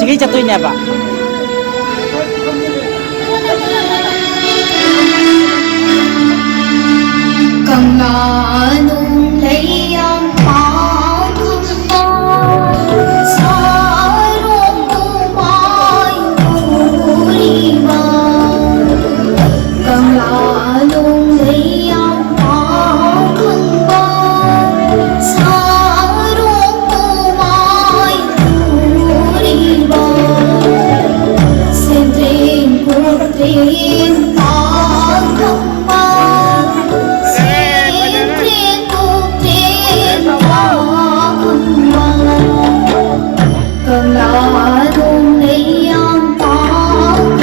Sige jatuhin niya ba? Cầm ngã nung lấy ông bao thân bao xa rung tu mai tu đi vào cầm ngã nung lấy ông bao thân bao xa rung tu mai tu đi vào xem trên cuộc tình ta không bao cầm lá đung lấy ông có không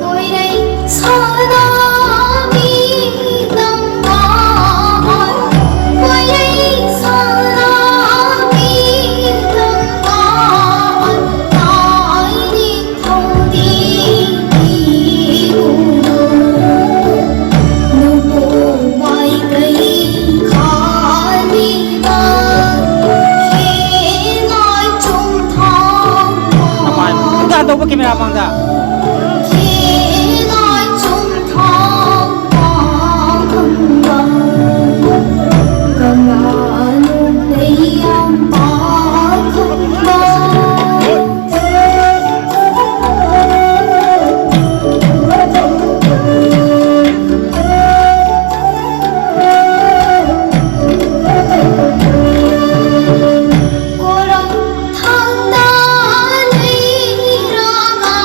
tôi đây sao đó mi tâm mỏi tôi đây sao đó mi tâm mỏi nói đi không đi đi cùng nụ bộ ngoài cây khó đi vơi khi nói chung thong Enggak tahu bagaimana apa enggak? khi nói chung thong không ngờ cầm ngã luôn lấy ông bỏ không cô độc thân đã lấy ra ngã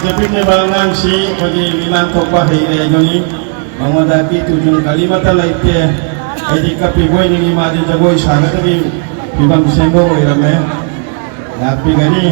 ꯆꯠꯄꯤꯅꯕ ꯑꯉꯥꯡꯁꯤ ꯑꯩꯈꯣꯏꯒꯤ ꯃꯤꯃꯥꯡ ꯊꯣꯛꯄ ꯍꯩꯔꯦꯗꯨꯅꯤ ꯃꯉꯣꯟꯗ ꯇꯨꯖꯨꯡ ꯀꯔꯤꯃꯠꯇ ꯂꯩꯇꯦ ꯑꯩꯗꯤ ꯀꯞꯄꯤꯕꯣꯏꯅꯤꯡꯉꯤ ꯃꯥꯗꯤ ꯖꯒꯣꯏ ꯁꯥꯒꯗꯕꯤ ꯐꯤꯕꯝ ꯁꯦꯝꯕ ꯑꯣꯏꯔꯝꯃꯦ ꯂꯥꯛꯄꯤꯒꯅꯤ